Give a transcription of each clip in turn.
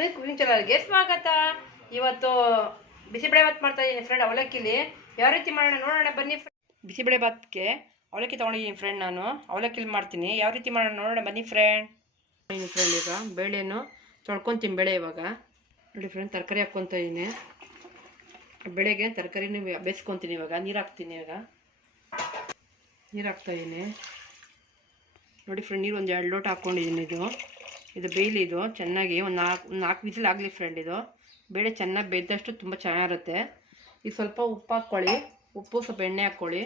Puneeth cooking ಚಾನಲ್ಗೆ ಸ್ವಾಗತ. ಇವತ್ತು ಬಿಸಿಬೇಳೆ ಭಾತ್ ಮಾಡ್ತಾ ಇದ್ದೀನಿ ಫ್ರೆಂಡ್ ಅವಲಕ್ಕಿಲಿ. ಯಾವ ರೀತಿ ಮಾಡೋಣ ನೋಡೋಣ ಬನ್ನಿ ಬಿಸಿಬೇಳೆ ಭಾತ್ಗೆ ಅವಲಕ್ಕಿ ತೊಗೊಂಡಿದ್ದೀನಿ ಫ್ರೆಂಡ್ ನಾನು. ಅವಲಕ್ಕಿಲಿ ಮಾಡ್ತೀನಿ. ಯಾವ ರೀತಿ ಮಾಡೋಣ ನೋಡೋಣ ಬನ್ನಿ ಫ್ರೆಂಡ್ ಫ್ರೆಂಡ್ ಈಗ? ಬೇಳೆನು ತೊಳ್ಕೊತೀನಿ ಬೇಳೆ ಇವಾಗ. ನೋಡಿ ಫ್ರೆಂಡ್ ತರಕಾರಿ ಹಾಕ್ಕೊತ ಇದ್ದೀನಿ ಬೆಳೆಗೆ ತರಕಾರಿನೂ ಬೇಯಿಸ್ಕೊತೀನಿ ಇವಾಗ. ನೀರು ಹಾಕ್ತೀನಿ ಇವಾಗ. ನೀರು ಹಾಕ್ತಾಯಿದ್ದೀನಿ ನೋಡಿ ಫ್ರೆಂಡ್ ನೀರು ಒಂದು ಎರಡು ಲೋಟ ಹಾಕ್ಕೊಂಡಿದ್ದೀನಿ ಇದು. ಇದು ಬೇಲಿ ಇದು, ಚೆನ್ನಾಗಿ ಒಂದು ನಾಲ್ಕು ನಾಲ್ಕು ವಿಸಿಲ್ ಆಗಲಿ ಫ್ರೆಂಡ್ ಇದು. ಬೇಳೆ ಚೆನ್ನಾಗಿ ಬೇಯ್ದಷ್ಟು ತುಂಬ ಚೆನ್ನಾಗಿರುತ್ತೆ. ಈಗ ಸ್ವಲ್ಪ ಉಪ್ಪು ಹಾಕ್ಕೊಳ್ಳಿ. ಉಪ್ಪು ಸ್ವಲ್ಪ ಎಣ್ಣೆ ಹಾಕ್ಕೊಳ್ಳಿ.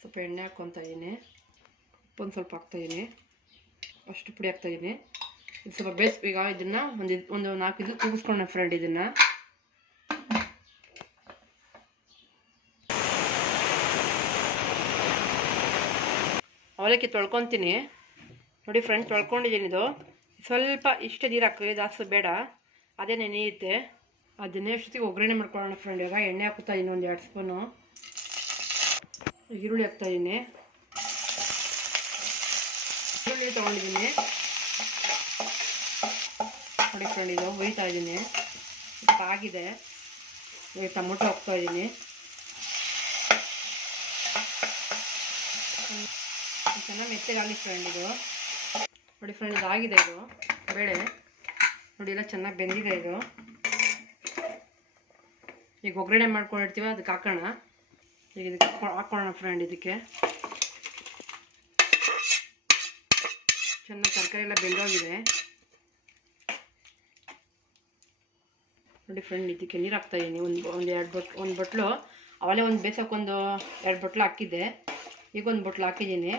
ಸ್ವಲ್ಪ ಎಣ್ಣೆ ಹಾಕ್ಕೊತಾ ಇದ್ದೀನಿ ಉಪ್ಪೊಂದು ಸ್ವಲ್ಪ ಹಾಕ್ತಾಯಿದ್ದೀನಿ ಅಷ್ಟು ಪುಡಿ ಹಾಕ್ತಾಯಿದ್ದೀನಿ ಇದು ಸ್ವಲ್ಪ ಬೇಸ್ ಈಗ ಇದನ್ನು ಒಂದು ಒಂದು ನಾಲ್ಕು ಇದು ಕೂಗಿಸ್ಕೊಳ್ಳೋಣ ಫ್ರೆಂಡ್ ಇದನ್ನು. ಅವಲಕ್ಕಿ ತೊಳ್ಕೊತೀನಿ. ನೋಡಿ ಫ್ರೆಂಡ್ ತೊಳ್ಕೊಂಡಿದ್ದೀನಿ ಇದು. ಸ್ವಲ್ಪ ಇಷ್ಟು ನೀರು ಹಾಕಿ ಜಾಸ್ತಿ ಬೇಡ. ಅದೇ ನೆನೆಯುತ್ತೆ ಅದನ್ನೇ ಅಷ್ಟೊತ್ತಿಗೆ ಒಗ್ಗರಣೆ ಮಾಡ್ಕೊಳ್ಳೋಣ ಫ್ರೆಂಡ್ ಇವಾಗ ಎಣ್ಣೆ ಹಾಕ್ತಾ ಇದ್ದೀನಿ ಒಂದು ಎರಡು ಸ್ಪೂನು ಈರುಳ್ಳಿ ಹಾಕ್ತಾ ಇದ್ದೀನಿ. ಈರುಳ್ಳಿ ತೊಗೊಂಡಿದ್ದೀನಿ. ನೋಡಿ ಫ್ರೆಂಡ್ ಇದು ಹೊಯ್ತಾ ಇದ್ದೀನಿ. ಆಗಿದೆ. ಈಗ ಟೊಮೊಟೊ ಹಾಕ್ತಾ ಇದ್ದೀನಿ. ಚೆನ್ನಾಗಿ ಮೆತ್ತಗಾಗಲಿ ಫ್ರೆಂಡ್ ಇದು. ನೋಡಿ ಫ್ರೆಂಡ್ ಇದಾಗಿದೆ ಇದು ಬೇಳೆ. ನೋಡಿ ಎಲ್ಲ ಚೆನ್ನಾಗಿ ಬೆಂದಿದೆ ಇದು. ಈಗ ಒಗ್ಗರಣೆ ಮಾಡ್ಕೊಂಡಿರ್ತೀವಿ ಅದಕ್ಕೆ ಹಾಕೋಣ. ಈಗ ಇದಕ್ಕೆ ಹಾಕೊ- ಹಾಕ್ಕೊಳ್ಳೋಣ ಫ್ರೆಂಡ್ ಇದಕ್ಕೆ. ಚೆನ್ನಾಗಿ ತರಕಾರಿ ಎಲ್ಲ ಬೆಂದೋಗಿದೆ. ನೋಡಿ ಫ್ರೆಂಡ್ ಇದಕ್ಕೆ ನೀರು ಹಾಕ್ತಾ ಇದ್ದೀನಿ ಒಂದು ಒಂದು ಎರಡು ಬಟ್ ಒಂದು ಬಟ್ಲು. ಅವಲೇ ಒಂದು ಬೇಸಕ್ಕೊಂದು ಎರಡು ಬಟ್ಲು ಹಾಕಿದ್ದೆ. ಈಗ ಒಂದು ಬಟ್ಲು ಹಾಕಿದ್ದೀನಿ.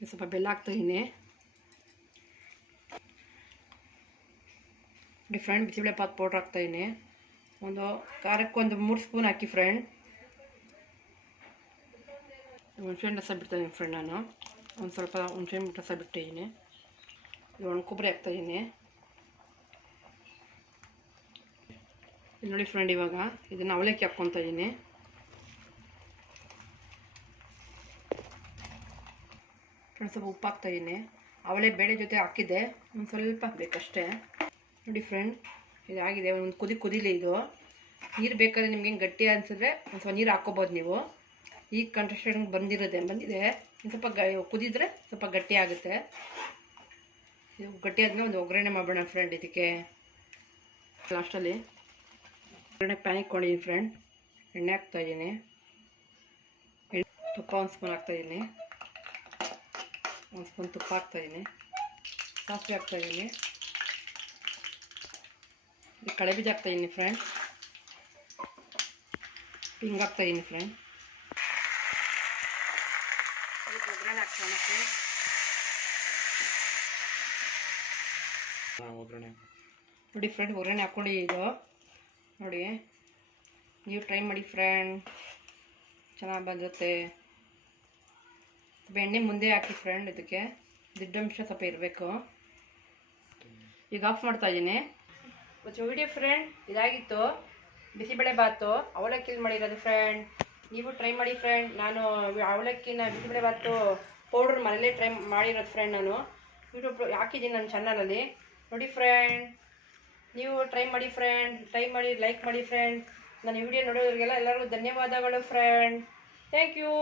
ಸ್ವಲ್ಪ ಬೆಲ್ಲ ಹಾಕ್ತಾಯಿದ್ದೀನಿ ನೋಡಿ ಫ್ರೆಂಡ್ ಬಿಸಿಬೇಳೆ ಪಾತ್ ಪೌಡ್ರ್ ಹಾಕ್ತಾಯಿದ್ದೀನಿ ಒಂದು ಖಾರಕ್ಕೊಂದು ಮೂರು ಸ್ಪೂನ್ ಹಾಕಿ ಫ್ರೆಂಡ್ ಹುಣ್ಸೆಹಣ್ಣು ರಸ ಬಿಡ್ತಾಯಿದ್ದೀನಿ ಫ್ರೆಂಡ್ ನಾನು ಒಂದು ಸ್ವಲ್ಪ ಹುಣ್ಸೆಹಣ್ಣು ರಸ ಬಿಟ್ಟಿದ್ದೀನಿ ಒಣ ಕೊಬ್ಬರಿ ಹಾಕ್ತಾಯಿದ್ದೀನಿ ನೋಡಿ ಫ್ರೆಂಡ್ ಇವಾಗ ಇದನ್ನು ಅವಲಕ್ಕಿ ಹಾಕ್ಕೊತಾ ಇದ್ದೀನಿ ಫ್ರೆಂಡ್ ಸ್ವಲ್ಪ ಉಪ್ಪು ಹಾಕ್ತಾ ಇದ್ದೀನಿ ಅವಳೆ ಬೇಳೆ ಜೊತೆ ಹಾಕಿದ್ದೆ. ಒಂದು ಸ್ವಲ್ಪ ಬೇಕಷ್ಟೇ. ನೋಡಿ ಫ್ರೆಂಡ್ ಇದಾಗಿದೆ. ಒಂದು ಕುದಿ ಕುದಿಲಿ ಇದು. ನೀರು ಬೇಕಾದ್ರೆ ನಿಮ್ಗೆ ಹೆಂಗೆ ಗಟ್ಟಿ ಅನಿಸಿದ್ರೆ ಒಂದು ಸ್ವಲ್ಪ ನೀರು ಹಾಕ್ಕೋಬೋದು ನೀವು. ಈಗ ಕಂಟ್ರೆಸ್ಟೆಂಟ್ ಬಂದಿರೋದೆ ಬಂದಿದೆ. ಒಂದು ಸ್ವಲ್ಪ ಗ, ಕುದಿದ್ರೆ ಸ್ವಲ್ಪ ಗಟ್ಟಿ ಆಗುತ್ತೆ. ಇದು ಗಟ್ಟಿ ಆದಮೇಲೆ ಒಂದು ಒಗ್ಗರಣೆ ಮಾಡೋಣ ಫ್ರೆಂಡ್ ಇದಕ್ಕೆ. ಲಾಸ್ಟಲ್ಲಿ ಒಗ್ಗರಣೆ ಪ್ಯಾನ್ ಇಟ್ಕೊಂಡಿದ್ದೀನಿ ಫ್ರೆಂಡ್ ಎಣ್ಣೆ ಹಾಕ್ತಾಯಿದ್ದೀನಿ ತುಪ್ಪ ಒಂದು ಸ್ಪೂನ್ ಹಾಕ್ತಾಯಿದ್ದೀನಿ ಒಂದು ಸ್ಪೂನ್ ತುಪ್ಪ ಹಾಕ್ತಾಯಿದ್ದೀನಿ ಸಾಸಿವೆ ಹಾಕ್ತಾಯಿದ್ದೀನಿ ಕಳೆ ಬೀಜ ಹಾಕ್ತಾಯಿದ್ದೀನಿ ಫ್ರೆಂಡ್ ಹಿಂಗೆ ಹಾಕ್ತಾಯಿದ್ದೀನಿ ಫ್ರೆಂಡ್ ಒಗ್ಗರಣೆ ಹಾಕ್ತಾನೆ ಫ್ರೆಂಡ್ ಒಗ್ಗರಣೆ ನೋಡಿ ಫ್ರೆಂಡ್ ಒಗ್ಗರಣೆ ಹಾಕ್ಕೊಂಡು ಇದು. ನೋಡಿ ನೀವು ಟ್ರೈ ಮಾಡಿ ಫ್ರೆಂಡ್ ಚೆನ್ನಾಗಿ ಬಂದಿರುತ್ತೆ. ಎಣ್ಣೆ ಮುಂದೆ ಹಾಕಿ ಫ್ರೆಂಡ್ ಇದಕ್ಕೆ. ದಿಡ್ಡಂಶ ಸ್ವಲ್ಪ ಇರಬೇಕು. ಈಗ ಆಫ್ ಮಾಡ್ತಾ ಇದ್ದೀನಿ. ವಿಡಿಯೋ ಫ್ರೆಂಡ್ ಇದಾಗಿತ್ತು. ಬಿಸಿಬೇಳೆ ಬಾತು. ಅವಲಕ್ಕಿಲಿ ಮಾಡಿರೋದು ಫ್ರೆಂಡ್ ನೀವು ಟ್ರೈ ಮಾಡಿ ಫ್ರೆಂಡ್ ನಾನು ಅವಲಕ್ಕಿನ ಬಿಸಿಬೇಳೆ ಬಾತು ಪೌಡ್ರ್ ಮನೇಲೇ ಟ್ರೈ ಮಾಡಿರೋದು ಫ್ರೆಂಡ್ ನಾನು. ಯೂಟ್ಯೂಬ್ ಹಾಕಿದ್ದೀನಿ ನನ್ನ ಚಾನಲಲ್ಲಿ ನೋಡಿ ಫ್ರೆಂಡ್ ನೀವು ಟ್ರೈ ಮಾಡಿ ಫ್ರೆಂಡ್ ಟ್ರೈ ಮಾಡಿ ಲೈಕ್ ಮಾಡಿ ಫ್ರೆಂಡ್ ನನ್ನ ವಿಡಿಯೋ ನೋಡೋರಿಗೆಲ್ಲ ಎಲ್ಲರಿಗೂ ಧನ್ಯವಾದಗಳು ಫ್ರೆಂಡ್ ಥ್ಯಾಂಕ್ ಯು